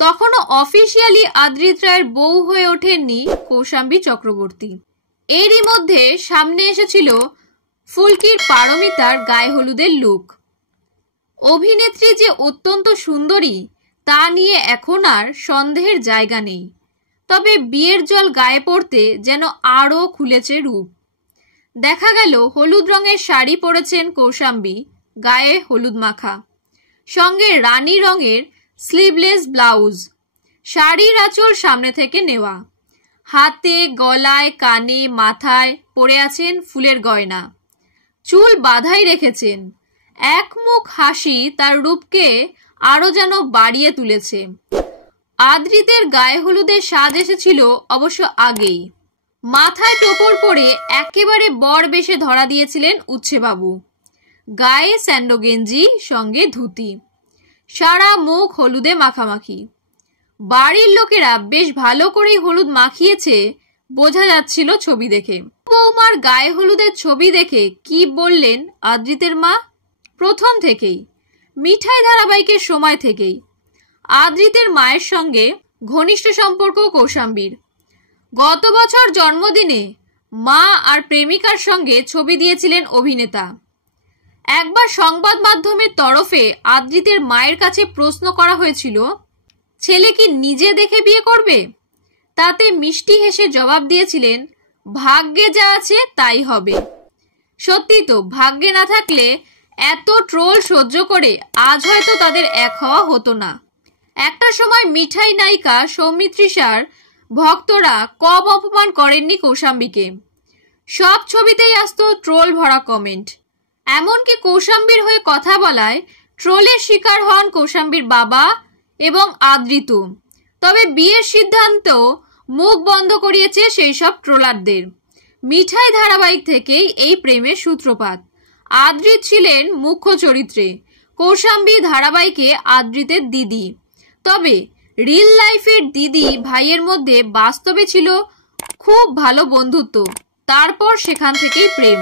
তখনও অফিসিয়ালি আদ্রিত রায়ের বউ হয়ে ওঠেননি কৌশাম্বী চক্রবর্তী। এরই মধ্যে সামনে এসেছিল ফুলকির পারমিতার গায়ে হলুদের লুক। অভিনেত্রী যে অত্যন্ত সুন্দরী তা নিয়ে এখন আর সন্দেহের জায়গা নেই। তবে বিয়ের জল গায়ে পড়তে যেন আরও খুলেছে রূপ। দেখা গেল হলুদ রঙের শাড়ি পরেছেন কৌশাম্বী, গায়ে হলুদ মাখা, সঙ্গে রানী রঙের স্লিভলেস ব্লাউজ, শাড়ির আঁচল সামনে থেকে নেওয়া, হাতে গলায় কানে মাথায় পরে আছেন ফুলের গয়না, চুল বাঁধাই রেখেছেন। এক মুখ হাসি তার রূপকে আরো যেন বাড়িয়ে তুলেছে। আদ্রিতের গায়ে হলুদের স্বাদ এসেছিল অবশ্য আগেই। মাথায় টোপর পরে একেবারে বর বেশে ধরা দিয়েছিলেন উচ্ছেবাবু। গায়ে স্যান্ডো গেঞ্জি, সঙ্গে ধুতি, সারা মুখ হলুদে মাখামাখি। বাড়ির লোকেরা বেশ ভালো করেই হলুদ মাখিয়েছে বোঝা যাচ্ছিল ছবি দেখে। বৌমার গায়ে হলুদের ছবি দেখে কি বললেন আদ্রিতের মা? প্রথম থেকেই, মিঠাই ধারাবাহিকের সময় থেকেই আদ্রিতের মায়ের সঙ্গে ঘনিষ্ঠ সম্পর্ক কৌশাম্বীর। গত বছর জন্মদিনে মা আর প্রেমিকার সঙ্গে ছবি দিয়েছিলেন অভিনেতা। একবার সংবাদ মাধ্যমের তরফে আদ্রিতের মায়ের কাছে প্রশ্ন করা হয়েছিল, ছেলে কি নিজে দেখে বিয়ে করবে? তাতে মিষ্টি হেসে জবাব দিয়েছিলেন, ভাগ্যে যা আছে তাই হবে। সত্যি তো, ভাগ্যে না থাকলে এত ট্রোল সহ্য করে আজ হয়তো তাদের এক হওয়া হতো না। একটা সময় মিঠাই নায়িকা সৌমিত্রিষার ভক্তরা কম অপমান করেননি কৌশাম্বীকে। সব ছবিতেই আসতো ট্রোল ভরা কমেন্ট। এমনকি কৌশাম্বীর হয়ে কথা বলায় ট্রোলের শিকার হন কৌশাম্বীর বাবা এবং আদ্রিত। তবে বিয়ের সিদ্ধান্ত মুখ বন্ধ করিয়েছে সেই সব ট্রোলারদের। মিঠাই ধারাবাহিক থেকেই এই প্রেমের সূত্রপাত। আদ্রিত ছিলেন মুখ্য চরিত্রে, কৌশাম্বী ধারাবাহিকে আদ্রিতের দিদি। তবে রিল লাইফের দিদি ভাইয়ের মধ্যে বাস্তবে ছিল খুব ভালো বন্ধুত্ব। তারপর সেখান থেকেই প্রেম।